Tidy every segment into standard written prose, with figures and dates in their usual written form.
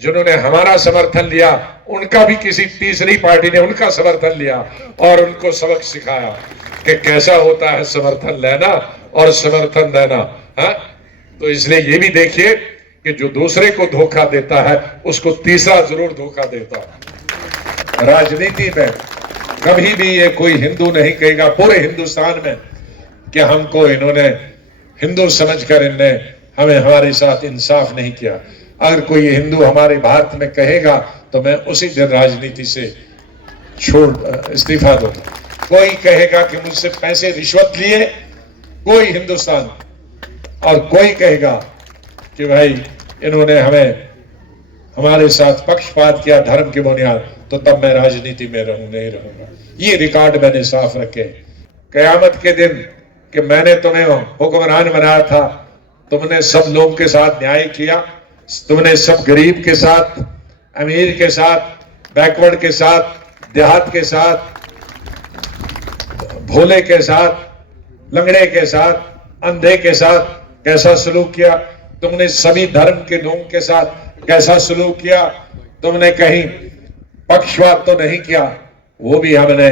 जिन्होंने हमारा समर्थन लिया, उनका भी किसी तीसरी पार्टी ने उनका समर्थन लिया और उनको सबक सिखाया कि कैसा होता है समर्थन लेना और समर्थन देना। हाँ, तो इसलिए ये भी देखिए कि जो दूसरे को धोखा देता है उसको तीसरा जरूर धोखा देता है। राजनीति में कभी भी ये कोई हिंदू नहीं कहेगा पूरे हिंदुस्तान में कि हमको इन्होंने हिंदू समझकर इनने हमें हमारे साथ इंसाफ नहीं किया। अगर कोई हिंदू हमारे भारत में कहेगा तो मैं उसी दिन राजनीति से इस्तीफा दूंगा। कोई कहेगा कि मुझसे पैसे रिश्वत लिए, कोई हिंदुस्तान, और कोई कहेगा कि भाई इन्होंने हमें हमारे साथ पक्षपात किया धर्म की बुनियाद, तो तब मैं राजनीति में नहीं रहूंगा। ये रिकॉर्ड मैंने साफ रखे। कयामत के दिन कि मैंने तुम्हें हुक्मरान बनाया था, तुमने सब लोगों के साथ न्याय किया, तुमने सब गरीब के साथ, अमीर के साथ, बैकवर्ड के साथ, देहात के साथ, भोले के साथ, लंगड़े के साथ, अंधे के साथ कैसा सलूक किया, तुमने सभी धर्म के लोगों के साथ कैसा सलूक किया, तुमने कहीं पक्षपात तो नहीं किया। वो भी हमने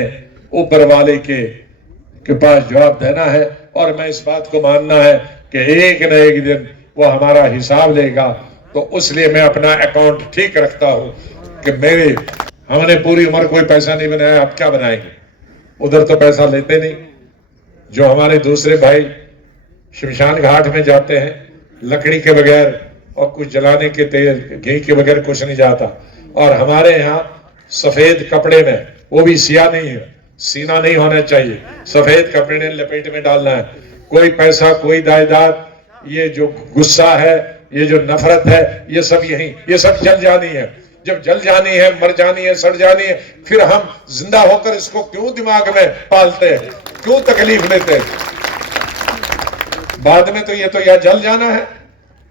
ऊपर वाले के पास जवाब देना है और मैं इस बात को मानना है कि एक न एक दिन वो हमारा हिसाब लेगा। तो इसलिए मैं अपना अकाउंट ठीक रखता हूं कि हमने पूरी उम्र कोई पैसा नहीं बनाया, अब क्या बनाएंगे। उधर तो पैसा लेते नहीं। जो हमारे दूसरे भाई शमशान घाट में जाते हैं लकड़ी के बगैर और कुछ जलाने के तेल घी के बगैर कुछ नहीं जाता, और हमारे यहाँ सफेद कपड़े में, वो भी सिया नहीं है, सीना नहीं होना चाहिए, सफेद कपड़े ने लपेट में डालना है। कोई पैसा, कोई जायदाद, ये जो गुस्सा है, ये जो नफरत है, ये सब यही, ये सब जल जानी है। जब जल जानी है, मर जानी है, सड़ जानी है, फिर हम जिंदा होकर इसको क्यों दिमाग में पालते हैं, क्यों तकलीफ लेते हैं। बाद में तो ये तो या जल जाना है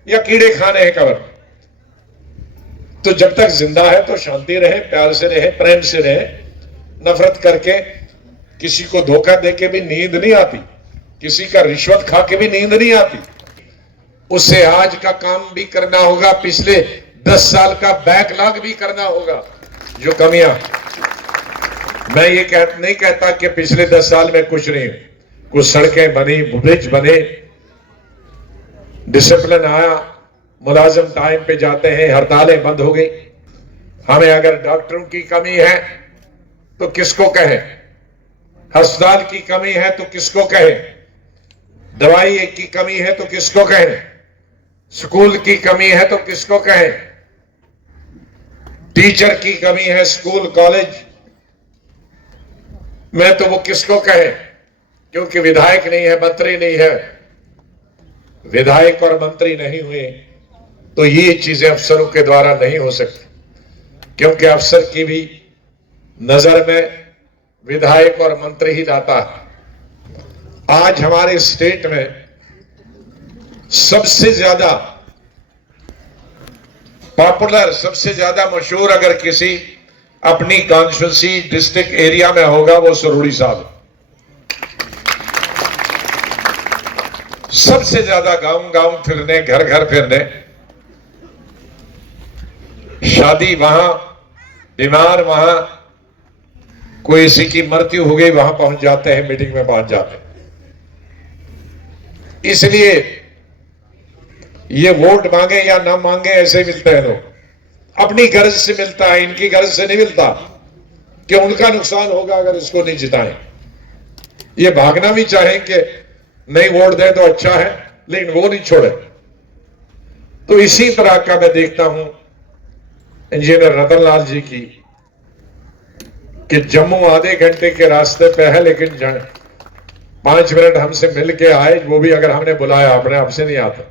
या कीड़े खाने हैं कब्र। तो जब तक जिंदा है तो शांति रहे, प्यार से रहे, प्रेम से रहे। नफरत करके, किसी को धोखा देके भी नींद नहीं आती, किसी का रिश्वत खा के भी नींद नहीं आती। उससे आज का काम भी करना होगा, पिछले 10 साल का बैकलॉग भी करना होगा। जो कमियां, मैं ये नहीं कहता कि पिछले 10 साल में कुछ नहीं, कुछ सड़कें बनी, ब्रिज बने, डिसिप्लिन आया, मुलाजिम टाइम पे जाते हैं, हड़तालें बंद हो गई। हमें अगर डॉक्टरों की कमी है तो किसको कहें, अस्पताल की कमी है तो किसको कहें, दवाई की कमी है तो किसको कहें, स्कूल की कमी है तो किसको कहें, टीचर की कमी है स्कूल कॉलेज में तो वो किसको कहें। क्योंकि विधायक नहीं है, मंत्री नहीं है। विधायक और मंत्री नहीं हुए तो ये चीजें अफसरों के द्वारा नहीं हो सकती, क्योंकि अफसर की भी नजर में विधायक और मंत्री ही लाता है। आज हमारे स्टेट में सबसे ज्यादा पॉपुलर, सबसे ज्यादा मशहूर अगर किसी अपनी कॉन्स्टिट्यूंसी डिस्ट्रिक्ट एरिया में होगा वो सरोड़ी साहब। सबसे ज्यादा गांव गांव फिरने, घर घर फिरने, शादी वहां, बीमार वहां, कोई किसी की मृत्यु हो गई वहां पहुंच जाते हैं, मीटिंग में पहुंच जाते हैं। इसलिए ये वोट मांगे या ना मांगे ऐसे मिलते हैं लोग, अपनी गर्ज से मिलता है, इनकी गर्ज से नहीं मिलता कि उनका नुकसान होगा अगर इसको नहीं जिताएं। ये भागना भी चाहें कि नहीं वोट दें तो अच्छा है, लेकिन वो नहीं छोड़े। तो इसी तरह का मैं देखता हूं इंजीनियर रतन लाल जी की, कि जम्मू आधे घंटे के रास्ते पे है लेकिन 5 मिनट हमसे मिल के आए, वो भी अगर हमने बुलाया, अपने आपसे नहीं आता,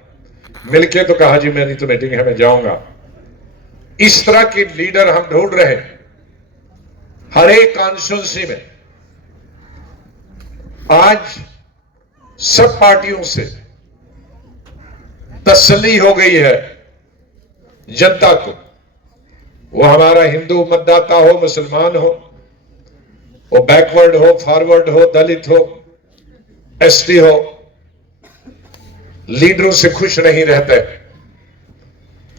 मिलके तो कहा जी मेरी तो मीटिंग है, मैं जाऊंगा। इस तरह के लीडर हम ढूंढ रहे हैं हर एक कॉन्स्टिट्यूंसी में। आज सब पार्टियों से तसल्ली हो गई है जनता को, वो हमारा हिंदू मतदाता हो, मुसलमान हो, वो बैकवर्ड हो, फॉरवर्ड हो, दलित हो, एसटी हो, लीडरों से खुश नहीं रहते।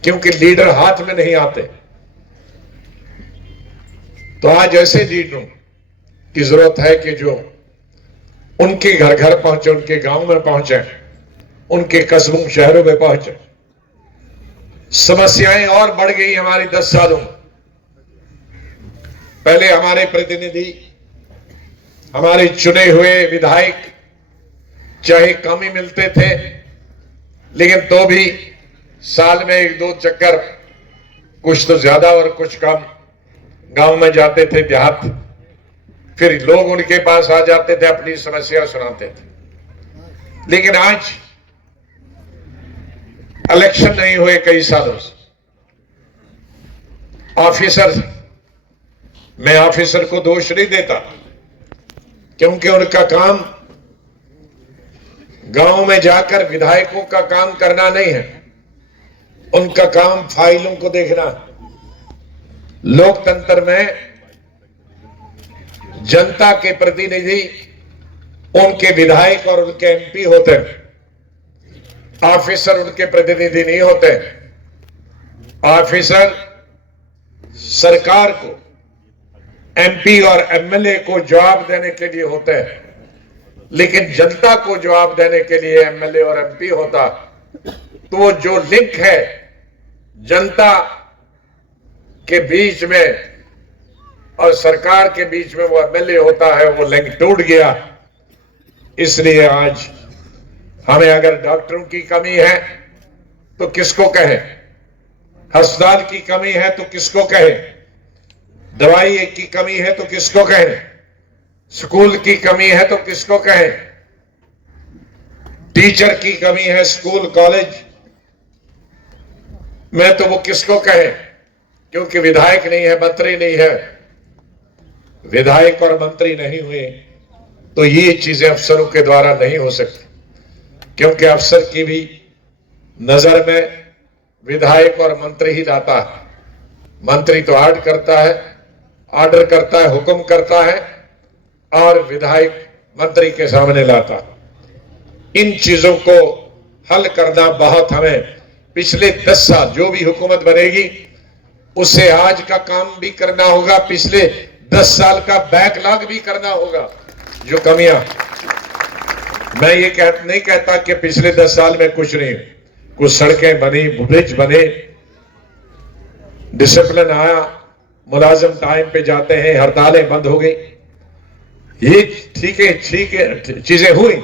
क्योंकि लीडर हाथ में नहीं आते। तो आज ऐसे लीडरों की जरूरत है कि जो उनके घर घर पहुंचे, उनके गांव में पहुंचे, उनके कस्बों शहरों में पहुंचे। समस्याएं और बढ़ गई हमारी 10 सालों में। पहले हमारे प्रतिनिधि, हमारे चुने हुए विधायक चाहे कम ही मिलते थे, लेकिन तो भी साल में 1-2 चक्कर, कुछ तो ज्यादा और कुछ कम, गांव में जाते थे, देहात। फिर लोग उनके पास आ जाते थे, अपनी समस्या सुनाते थे। लेकिन आज इलेक्शन नहीं हुए कई सालों से। मैं ऑफिसर को दोष नहीं देता, क्योंकि उनका काम गांव में जाकर विधायकों का काम करना नहीं है। उनका काम फाइलों को देखना। लोकतंत्र में जनता के प्रतिनिधि उनके विधायक और उनके एमपी होते हैं, ऑफिसर उनके प्रतिनिधि नहीं होते। ऑफिसर सरकार को, एमपी और एमएलए को जवाब देने के लिए होते हैं, लेकिन जनता को जवाब देने के लिए एमएलए और एमपी होता। तो वो जो लिंक है जनता के बीच में और सरकार के बीच में, वो एमएलए होता है, वो लिंक टूट गया। इसलिए आज हमें अगर डॉक्टरों की कमी है तो किसको कहें, अस्पताल की कमी है तो किसको कहें, दवाई की कमी है तो किसको कहें, स्कूल की कमी है तो किसको कहें, टीचर की कमी है स्कूल कॉलेज में तो वो किसको कहें, क्योंकि विधायक नहीं है, मंत्री नहीं है। विधायक और मंत्री नहीं हुए तो ये चीजें अफसरों के द्वारा नहीं हो सकती, क्योंकि अफसर की भी नजर में विधायक और मंत्री ही लाता है। मंत्री तो ऑर्डर करता है, हुक्म करता है, और विधायक मंत्री के सामने लाता है। इन चीजों को हल करना बहुत, हमें पिछले 10 साल जो भी हुकूमत बनेगी उससे आज का काम भी करना होगा, पिछले 10 साल का बैकलॉग भी करना होगा। जो कमियां, मैं ये नहीं कहता कि पिछले 10 साल में कुछ नहीं, कुछ सड़कें बनी, ब्रिज बने, डिसिप्लिन आया, मुलाजिम टाइम पे जाते हैं, हड़तालें बंद हो गई, ये ठीक है चीजें हुई।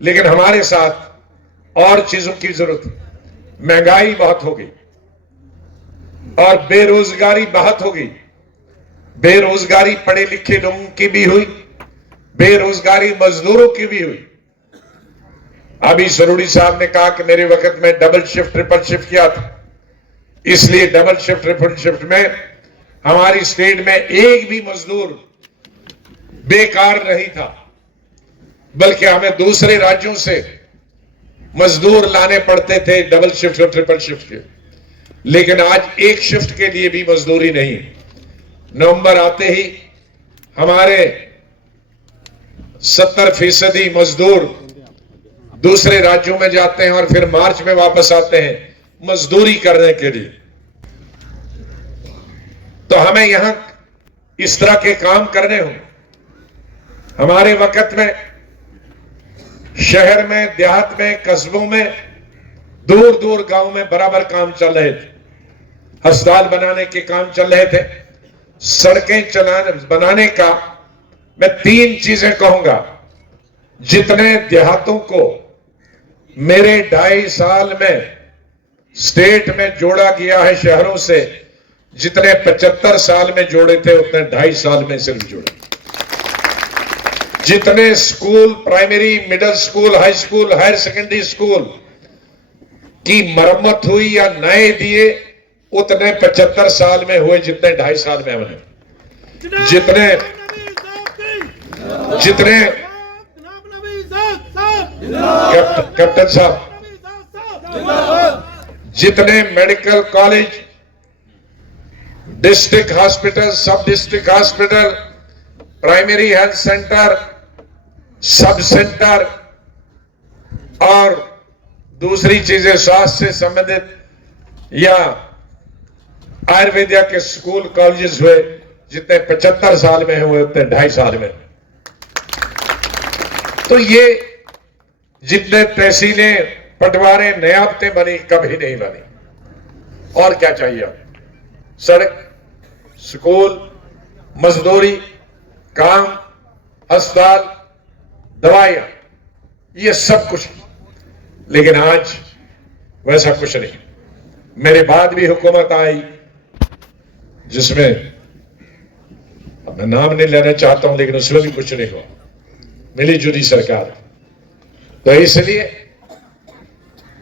लेकिन हमारे साथ और चीजों की जरूरत है। महंगाई बहुत हो गई और बेरोजगारी बहुत हो गई। बेरोजगारी पढ़े लिखे लोगों की भी हुई, बेरोजगारी मजदूरों की भी हुई। अभी सरूड़ी साहब ने कहा कि मेरे वक्त में डबल शिफ्ट ट्रिपल शिफ्ट किया था, इसलिए डबल शिफ्ट ट्रिपल शिफ्ट में हमारी स्टेट में एक भी मजदूर बेकार नहीं था, बल्कि हमें दूसरे राज्यों से मजदूर लाने पड़ते थे डबल शिफ्ट और ट्रिपल शिफ्ट के। लेकिन आज एक शिफ्ट के लिए भी मजदूरी नहीं। नवंबर आते ही हमारे 70% मजदूर दूसरे राज्यों में जाते हैं और फिर मार्च में वापस आते हैं मजदूरी करने के लिए। तो हमें यहां इस तरह के काम करने हों। हमारे वक्त में शहर में, देहात में, कस्बों में, दूर दूर गांव में बराबर काम चल रहे थे। अस्पताल बनाने के काम चल रहे थे, सड़कें बनाने का। मैं 3 चीजें कहूंगा। जितने देहातों को मेरे 2.5 साल में स्टेट में जोड़ा गया है शहरों से, जितने 75 साल में जोड़े थे उतने 2.5 साल में सिर्फ जोड़े। जितने school, primary, middle school, high school, higher secondary school की मरम्मत हुई या नए दिए, उतने 75 साल में हुए जितने 2.5 साल में हमने। जितने कैप्टन साहब, जितने मेडिकल कॉलेज, डिस्ट्रिक्ट हॉस्पिटल, सब district hospital, primary health centre, sub centre और दूसरी चीजें स्वास्थ्य से संबंधित या आयुर्वेदिया के स्कूल कॉलेजेस हुए, जितने 75 साल में हुए उतने 2.5 साल में। तो ये जितने तहसीलें, पटवारे, नियामतें बनी, कभी नहीं बनी। और क्या चाहिए? सड़क, स्कूल, मजदूरी, काम, अस्पताल, दवाइयां, ये सब कुछ। लेकिन आज वैसा कुछ नहीं। मेरे बाद भी हुकूमत आई जिसमें, अब मैं नाम नहीं लेना चाहता हूं, लेकिन उसमें भी कुछ नहीं हुआ, मिली जुली सरकार। तो इसलिए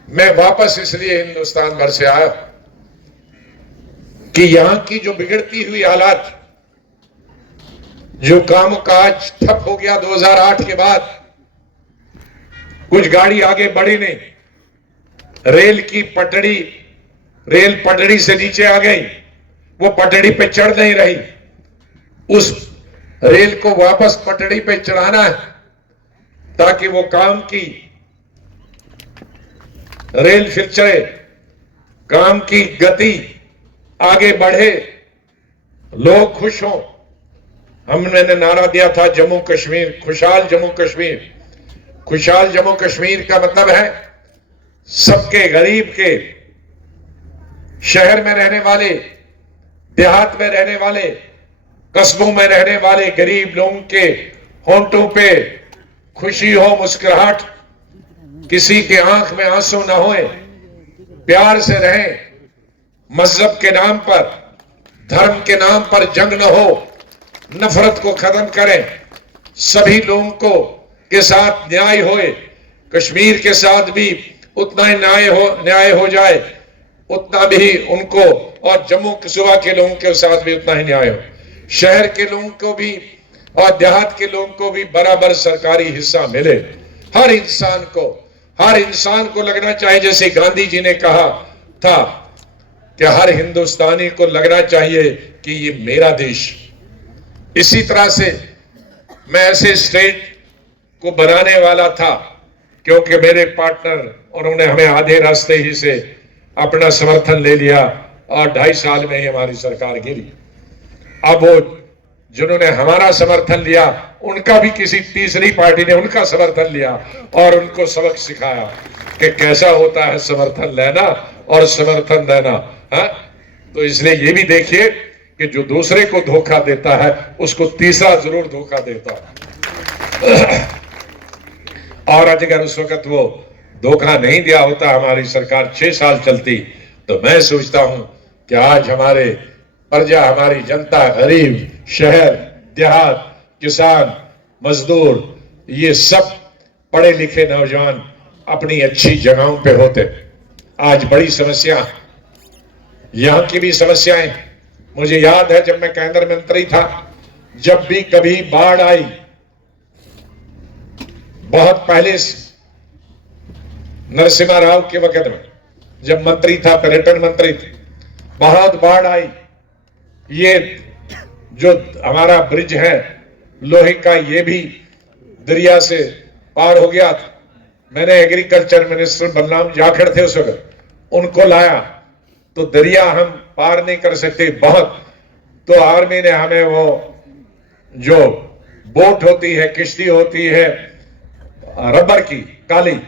मैं वापस इसलिए हिंदुस्तान भर से आया कि यहां की जो बिगड़ती हुई हालात, जो कामकाज ठप हो गया 2008 के बाद, कुछ गाड़ी आगे बढ़ी नहीं, रेल की पटड़ी, रेल पटड़ी से नीचे आ गई, वो पटड़ी पे चढ़ नहीं रही। उस रेल को वापस पटड़ी पे चढ़ाना है ताकि वो काम की रेल फिर चले, काम की गति आगे बढ़े, लोग खुश हों। हमने नारा दिया था जम्मू कश्मीर, खुशहाल जम्मू कश्मीर। खुशहाल जम्मू कश्मीर का मतलब है सबके, गरीब के, शहर में रहने वाले, देहात में रहने वाले, कस्बों में रहने वाले गरीब लोगों के होंठों पे खुशी हो, मुस्कुराहट, किसी के आंख में आंसू ना होए, प्यार से रहें, मजहब के नाम पर, धर्म के नाम पर जंग न हो, नफरत को खत्म करें, सभी लोगों को के साथ न्याय होए, कश्मीर के साथ भी उतना ही न्याय हो जाए, उतना भी उनको, और जम्मू सूबा के लोगों के साथ भी उतना ही न्याय हो, शहर के लोगों को भी और देहात के लोगों को भी बराबर सरकारी हिस्सा मिले। हर इंसान को लगना चाहिए, जैसे गांधी जी ने कहा था कि हर हिंदुस्तानी को लगना चाहिए कि ये मेरा देश। इसी तरह से मैं ऐसे स्टेट को बनाने वाला था, क्योंकि मेरे पार्टनर, उन्होंने हमें आधे रास्ते ही से अपना समर्थन ले लिया और 2.5 साल में ही हमारी सरकार गिरी। अब वो जिन्होंने हमारा समर्थन लिया, उनका भी किसी तीसरी पार्टी ने उनका समर्थन लिया और उनको सबक सिखाया कि कैसा होता है समर्थन लेना और समर्थन देना। हाँ? तो इसलिए ये भी देखिए कि जो दूसरे को धोखा देता है उसको तीसरा जरूर धोखा देता है। और अगर उस वक्त वो धोखा नहीं दिया होता, हमारी सरकार 6 साल चलती, तो मैं सोचता हूं कि आज हमारे प्रजा, हमारी जनता, गरीब, शहर, देहात, किसान, मजदूर, ये सब पढ़े लिखे नौजवान अपनी अच्छी जगहों पे होते। आज बड़ी समस्या, यहां की भी समस्याएं, मुझे याद है जब मैं केंद्र मंत्री था, जब भी कभी बाढ़ आई, बहुत पहले नरसिम्हा राव के वक्त में जब मंत्री था, पर्यटन मंत्री थे, बहुत बाढ़ आई। ये जो हमारा ब्रिज है लोहे का, ये भी दरिया से पार हो गया था। मैंने एग्रीकल्चर मिनिस्टर बलराम जाखड़ थे उस वक्त, उनको लाया, तो दरिया हम पार नहीं कर सकते बहुत, तो आर्मी ने हमें वो जो बोट होती है, किश्ती होती है रबर की काली,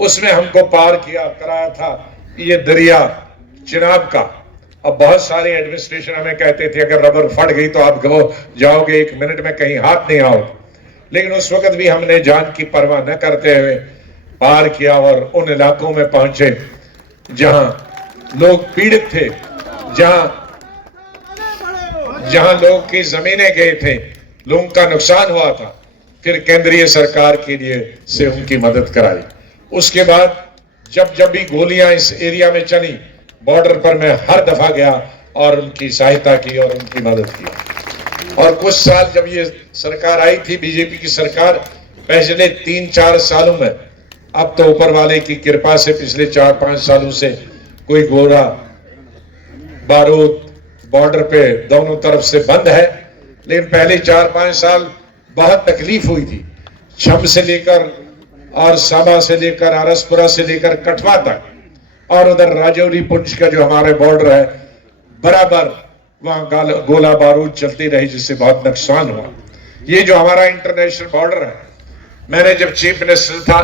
उसमें हमको पार कराया था ये दरिया चिनाब का। अब बहुत सारे एडमिनिस्ट्रेशन हमें कहते थे अगर रबर फट गई तो आप जाओगे 1 मिनट में, कहीं हाथ नहीं आओगे। लेकिन उस वक्त भी हमने जान की परवाह न करते हुए पार किया और उन इलाकों में पहुंचे जहां लोग पीड़ित थे, जहां लोगों की जमीनें गए थे, लोगों का नुकसान हुआ था। फिर केंद्रीय सरकार के लिए से उनकी मदद कराई। उसके बाद जब भी गोलियां इस एरिया में चली, बॉर्डर पर मैं हर दफा गया और उनकी सहायता की और उनकी मदद की। और कुछ साल जब ये सरकार आई थी, बीजेपी की सरकार, पिछले 3-4 सालों में, अब तो ऊपर वाले की कृपा से पिछले 4-5 सालों से कोई गोला बारूद बॉर्डर पे दोनों तरफ से बंद है। लेकिन पहले 4-5 साल बहुत तकलीफ हुई थी, छम से लेकर और साबा से लेकर आरसपुरा से लेकर कठवा तक और उधर राजौरी पुंछ का जो हमारे बॉर्डर है, बराबर वहां गोला बारूद चलती रही, जिससे बहुत नुकसान हुआ। ये जो हमारा इंटरनेशनल बॉर्डर है, मैंने जब चीफ मिनिस्टर था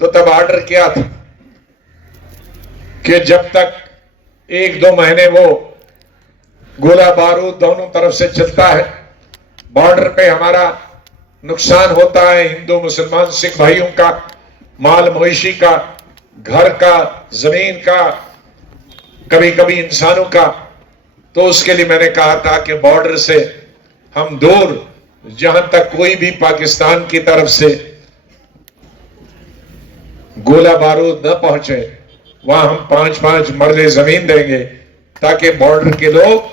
तो तब ऑर्डर किया था कि जब तक 1-2 महीने वो गोला बारूद दोनों तरफ से चलता है, बॉर्डर पे हमारा नुकसान होता है, हिंदू मुसलमान सिख भाइयों का, माल मवेशी का, घर का, जमीन का, कभी कभी इंसानों का, तो उसके लिए मैंने कहा था कि बॉर्डर से हम दूर, जहां तक कोई भी पाकिस्तान की तरफ से गोला बारूद न पहुंचे, वहां हम 5-5 मरले जमीन देंगे, ताकि बॉर्डर के लोग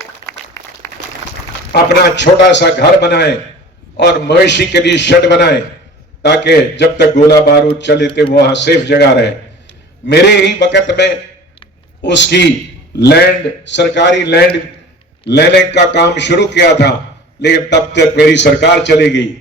अपना छोटा सा घर बनाएं और मवेशी के लिए शेड बनाएं, ताकि जब तक गोला बारूद चले थे वो वहां सेफ जगह रहे। मेरे ही वक्त में उसकी लैंड, सरकारी लैंड लेने का काम शुरू किया था, लेकिन तब तक मेरी सरकार चली गई।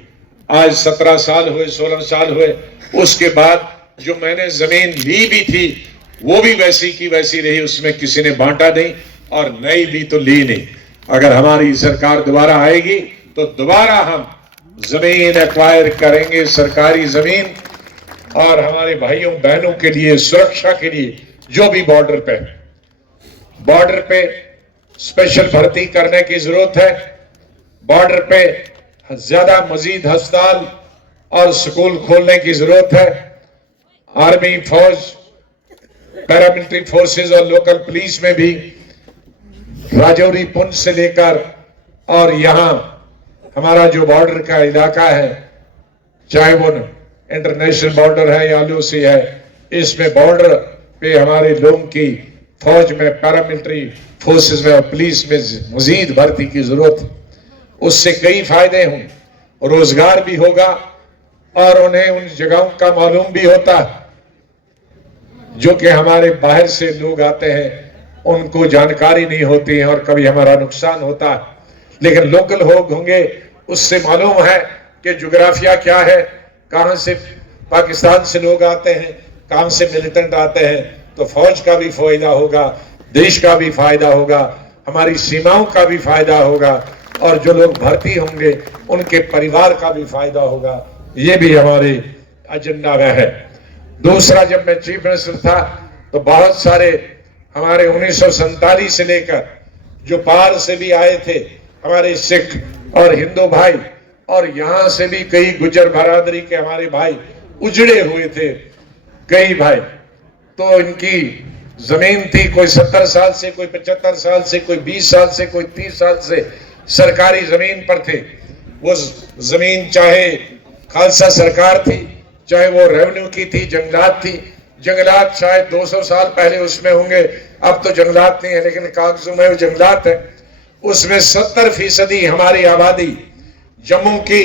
आज 17 साल हुए, 16 साल हुए, उसके बाद जो मैंने जमीन ली भी थी वो भी वैसी की वैसी रही, उसमें किसी ने बांटा नहीं और नई भी तो ली नहीं। अगर हमारी सरकार दोबारा आएगी तो दोबारा हम जमीन एक्वायर करेंगे, सरकारी जमीन, और हमारे भाइयों बहनों के लिए सुरक्षा के लिए जो भी बॉर्डर पे स्पेशल भर्ती करने की जरूरत है। बॉर्डर पे ज्यादा मजीद अस्पताल और स्कूल खोलने की जरूरत है। आर्मी, फौज, पैरामिलिट्री फोर्सेस और लोकल पुलिस में भी राजौरी पुंछ से लेकर और यहां हमारा जो बॉर्डर का इलाका है, चाहे वो इंटरनेशनल बॉर्डर है या लूसी है, इसमें बॉर्डर पे हमारे लोगों की फौज में, पैरामिलिट्री फोर्सेस में और पुलिस में मजीद भर्ती की जरूरत है। उससे कई फायदे हों, रोजगार भी होगा और उन्हें उन जगहों का मालूम भी होता है जो कि हमारे बाहर से लोग आते हैं, उनको जानकारी नहीं होती है और कभी हमारा नुकसान होता है। लेकिन लोकल लोग होंगे, उससे मालूम है कि जोग्राफिया क्या है, कहां से पाकिस्तान से लोग आते हैं, कहां से मिलिटेंट आते हैं, तो फौज का भी फायदा होगा, देश का भी फायदा होगा, हमारी सीमाओं का भी फायदा होगा, और जो लोग भर्ती होंगे उनके परिवार का भी फायदा होगा। ये भी हमारे एजेंडा में है। दूसरा, जब मैं चीफ मिनिस्टर था तो बहुत सारे हमारे 1947 से लेकर जो पार से भी आए थे, हमारे सिख और हिंदू भाई, और यहां से भी कई गुजर बरादरी के हमारे भाई उजड़े हुए थे, कई भाई, तो इनकी जमीन थी, कोई 70 साल से, कोई 75 साल से, कोई 20 साल से, कोई 30 साल से सरकारी जमीन पर थे। वो जमीन चाहे खालसा सरकार थी, चाहे वो रेवेन्यू की थी, जंगलात थी। जंगलात शायद 200 साल पहले उसमें होंगे, अब तो जंगलात नहीं है, लेकिन कागजों में वो जंगलात है। उसमें 70% हमारी आबादी जम्मू की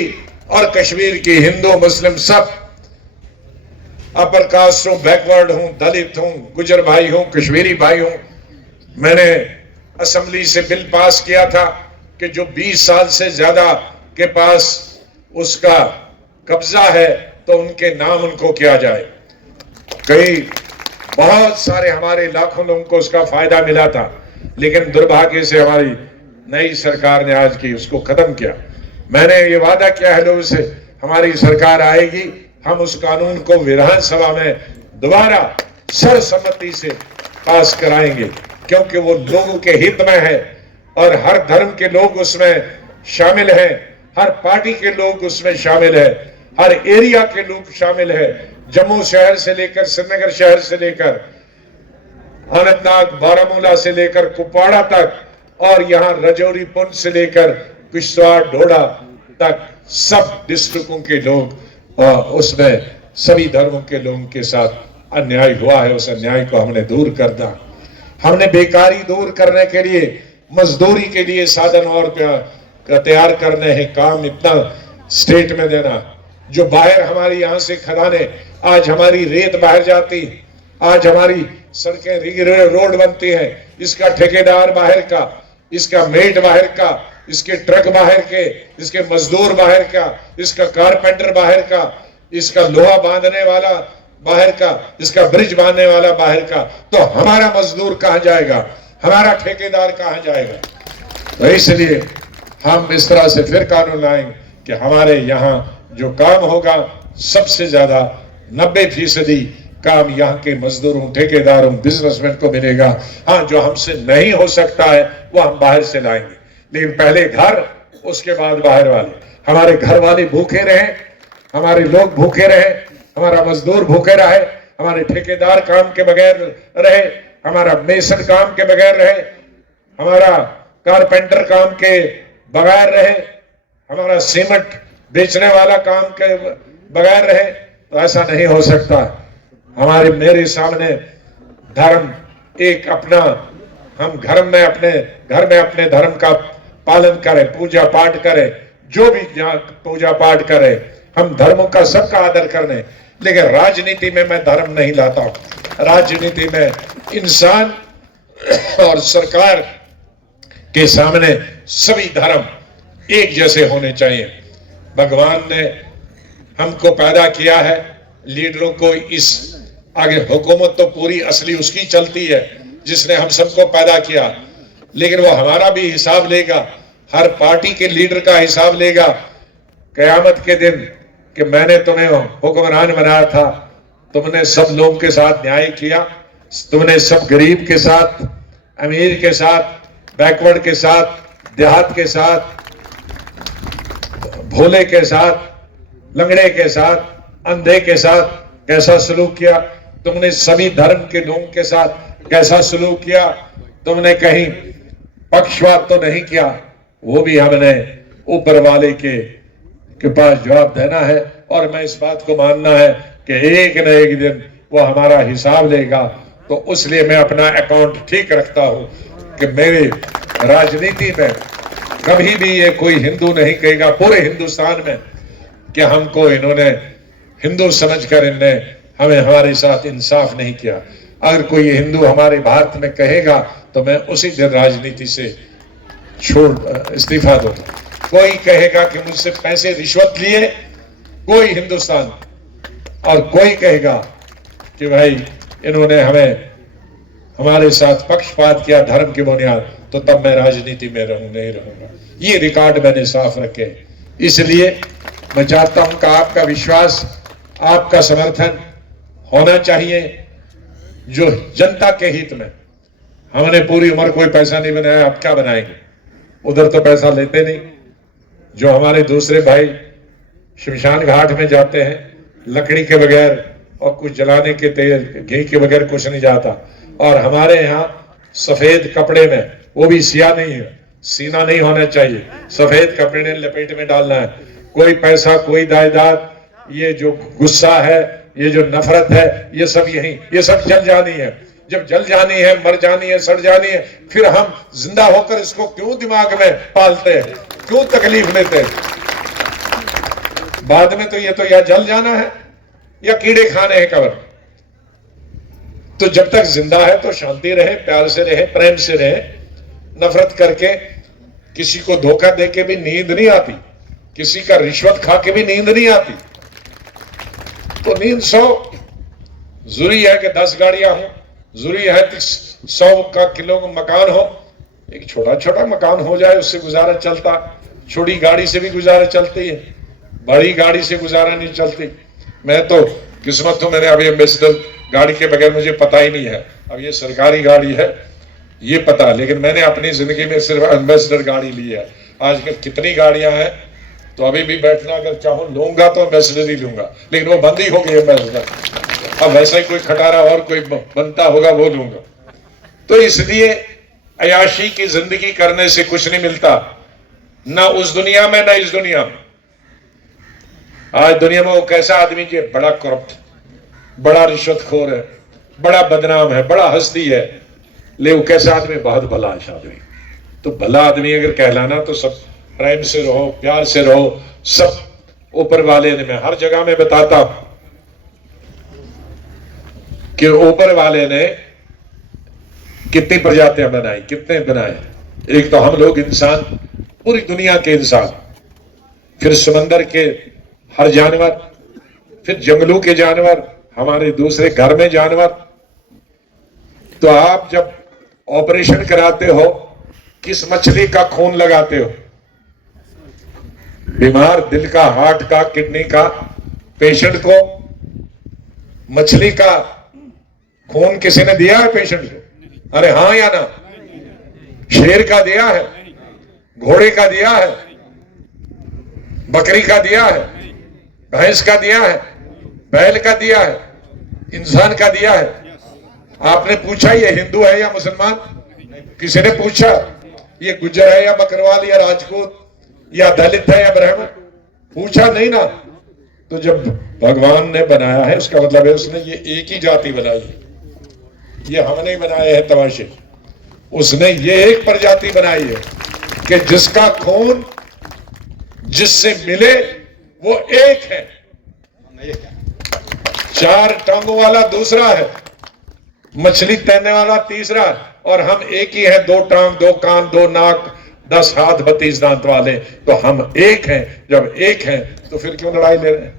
और कश्मीर की, हिंदू मुस्लिम सब, अपर कास्ट हूं, बैकवर्ड हूं, दलित हूं, गुजर भाई हूं, कश्मीरी भाई हूं। मैंने असेंबली से बिल पास किया था कि जो 20 साल से ज्यादा के पास उसका कब्जा है तो उनके नाम उनको किया जाए। कई बहुत सारे हमारे लाखों लोगों को उसका फायदा मिला था, लेकिन दुर्भाग्य से हमारी नई सरकार ने आज की उसको खत्म किया। मैंने ये वादा किया है लोगों से, हमारी सरकार आएगी, हम उस कानून को विधानसभा में दोबारा सर्वसम्मति से पास कराएंगे, क्योंकि वो लोगों के हित में है और हर धर्म के लोग उसमें शामिल हैं, हर पार्टी के लोग उसमें शामिल है, हर एरिया के लोग शामिल है। जम्मू शहर से लेकर श्रीनगर शहर से लेकर अनंतनाग, बारामूला से लेकर कुपवाड़ा तक, और यहाँ राजौरी पुंछ से लेकर किश्तवाड़, डोडा तक, सब डिस्ट्रिक्टों के लोग उसमें सभी धर्मों के लोगों के साथ अन्याय हुआ है। उस अन्याय को हमने दूर कर दिया। हमने बेकारी दूर करने के लिए, मजदूरी के लिए साधन और तैयार करने हैं, काम इतना स्टेट में देना। जो बाहर हमारी यहाँ से खदाने, आज हमारी रेत बाहर जाती, आज हमारी सड़कें रोड बनती है, इसका ठेकेदार बाहर का, इसका मेट बाहर का, इसके ट्रक बाहर के, इसके मजदूर बाहर का, इसका कारपेंटर बाहर का, इसका लोहा बांधने वाला बाहर का, इसका ब्रिज बांधने वाला बाहर का, तो हमारा मजदूर कहां जाएगा, हमारा ठेकेदार कहां जाएगा। तो इसलिए हम इस तरह से फिर कानून लाएंगे कि हमारे यहाँ जो काम होगा सबसे ज्यादा 90% काम यहाँ के मजदूरों, ठेकेदारों, बिजनेसमैन को मिलेगा। हाँ, जो हमसे नहीं हो सकता है वो हम बाहर से लाएंगे, लेकिन पहले घर, उसके बाद बाहर वाले। हमारे घर वाले भूखे रहे, हमारे लोग भूखे रहे, हमारा मजदूर भूखे रहे, हमारे ठेकेदार काम के बगैर रहे, हमारा मेसन काम के बगैर रहे, हमारा कारपेंटर काम के बगैर रहे, हमारा सीमेंट बेचने वाला काम के बगैर रहे। तो ऐसा नहीं हो सकता। हमारे मेरे सामने धर्म एक अपना, हम घर में अपने धर्म का पालन करें, पूजा पाठ करें, जो भी पूजा पाठ करें, हम धर्मों का सबका आदर करने। लेकिन राजनीति में मैं धर्म नहीं लाता हूं। राजनीति में इंसान और सरकार के सामने सभी धर्म एक जैसे होने चाहिए। भगवान ने हमको पैदा किया है, लीडरों को इस आगे हुकूमत तो पूरी असली उसकी चलती है जिसने हम सबको पैदा किया, लेकिन वो हमारा भी हिसाब लेगा, हर पार्टी के लीडर का हिसाब लेगा कयामत के दिन कि मैंने तुम्हें हुक्मरान बनाया था, तुमने सब लोगों के साथ न्याय किया, तुमने सब गरीब के साथ, अमीर के साथ, बैकवर्ड के साथ, देहात के साथ, भोले के साथ, लंगड़े के साथ, अंधे के साथ कैसा सलूक किया, तुमने सभी धर्म के लोगों के साथ कैसा सलूक किया, तुमने कहीं पक्षपात तो नहीं किया। वो भी हमने ऊपर वाले के पास जवाब देना है, और मैं इस बात को मानना है कि एक न एक दिन वो हमारा हिसाब लेगा। तो इसलिए मैं अपना अकाउंट ठीक रखता हूं कि मेरे राजनीति में कभी भी ये कोई हिंदू नहीं कहेगा पूरे हिंदुस्तान में कि हमको इन्होंने हिंदू समझकर इनने हमें हमारे साथ इंसाफ नहीं किया। अगर कोई हिंदू हमारे भारत में कहेगा तो मैं उसी दिन राजनीति से इस्तीफा दूंगा। कोई कहेगा कि मुझसे पैसे रिश्वत लिए, कोई हिंदुस्तान, और कोई कहेगा कि भाई इन्होंने हमारे साथ पक्षपात किया धर्म की बुनियाद, तो तब मैं राजनीति में नहीं रहूंगा। ये रिकॉर्ड मैंने साफ रखे। इसलिए मैं चाहता हूं कि आपका विश्वास, आपका समर्थन होना चाहिए जो जनता के हित में। हमने पूरी उम्र कोई पैसा नहीं बनाया, अब क्या बनाएंगे, उधर तो पैसा लेते नहीं। जो हमारे दूसरे भाई शमशान घाट में जाते हैं, लकड़ी के बगैर और कुछ जलाने के तेल घी के बगैर कुछ नहीं जाता, और हमारे यहाँ सफेद कपड़े में, वो भी सिया नहीं है, सीना नहीं होना चाहिए, सफेद कपड़े ने लपेट में डालना है। कोई पैसा, कोई जायदाद, ये जो गुस्सा है, ये जो नफरत है, ये सब ये सब जल जानी है। जब जल जानी है, मर जानी है, सड़ जानी है, फिर हम जिंदा होकर इसको क्यों दिमाग में पालते हैं, क्यों तकलीफ लेते हैं? बाद में तो या जल जाना है या कीड़े खाने हैं कब्र। तो जब तक जिंदा है तो शांति रहे, प्यार से रहे, प्रेम से रहे। नफरत करके, किसी को धोखा देके भी नींद नहीं आती, किसी का रिश्वत खा के भी नींद नहीं आती। तो नींद 100 जरूरी है कि 10 गाड़ियां हो, जरूरी है कि 100 का किलो मकान हो। एक छोटा छोटा मकान हो जाए, उससे गुजारा चलता। छोटी गाड़ी से भी गुजारा चलती है, बड़ी गाड़ी से गुजारा नहीं चलती। मैं तो किस्मत हूं, मैंने अभी एम्बेसडर गाड़ी के बगैर मुझे पता ही नहीं है। अब ये सरकारी गाड़ी है ये पता, लेकिन मैंने अपनी जिंदगी में सिर्फ एम्बेसडर गाड़ी ली है। आजकल कितनी गाड़ियां हैं, तो अभी भी बैठना अगर चाहूं लूंगा तो एम्बेसडर ही लूंगा, लेकिन वो बंद ही हो गई एम्बेसडर। अब वैसा ही कोई खटारा और कोई बनता होगा वो लूंगा। तो इसलिए अयाशी की जिंदगी करने से कुछ नहीं मिलता, ना उस दुनिया में ना इस दुनिया में। आज दुनिया में वो कैसा आदमी जो बड़ा करप्ट, बड़ा रिश्वतखोर है, बड़ा बदनाम है, बड़ा हस्ती है, ले वो कैसा आदमी, बहुत भला आदमी। तो भला आदमी अगर कहलाना तो सब प्रेम से रहो, प्यार से रहो। सब ऊपर वाले ने, मैं हर जगह में बताता हूं कि ऊपर वाले ने कितनी प्रजातियां बनाई, कितने बनाए। एक तो हम लोग इंसान, पूरी दुनिया के इंसान, फिर समंदर के हर जानवर, फिर जंगलों के जानवर, हमारे दूसरे घर में जानवर। तो आप जब ऑपरेशन कराते हो किस मछली का खून लगाते हो? बीमार दिल का, हार्ट का, किडनी का पेशेंट को मछली का खून किसी ने दिया है पेशेंट को? अरे हाँ या ना? शेर का दिया है, घोड़े का दिया है, बकरी का दिया है, भैंस का दिया है, बैल का दिया है, इंसान का दिया है। आपने पूछा ये हिंदू है या मुसलमान? किसी ने पूछा ये गुज्जर है या बकरवाल या राजपूत या दलित है या ब्राह्मण? पूछा नहीं ना। तो जब भगवान ने बनाया है उसका मतलब है उसने ये एक ही जाति बनाई है, ये हम नहीं बनाए हैं तमाशे। उसने ये एक प्रजाति बनाई है कि जिसका खून जिससे मिले वो एक है। 4 टांगों वाला दूसरा है, मछली तैरने वाला तीसरा, और हम एक ही है, 2 टांग, 2 कान, 2 नाक, 10 हाथ, 32 दांत वाले। तो हम एक हैं। जब एक हैं तो फिर क्यों लड़ाई ले रहे हैं?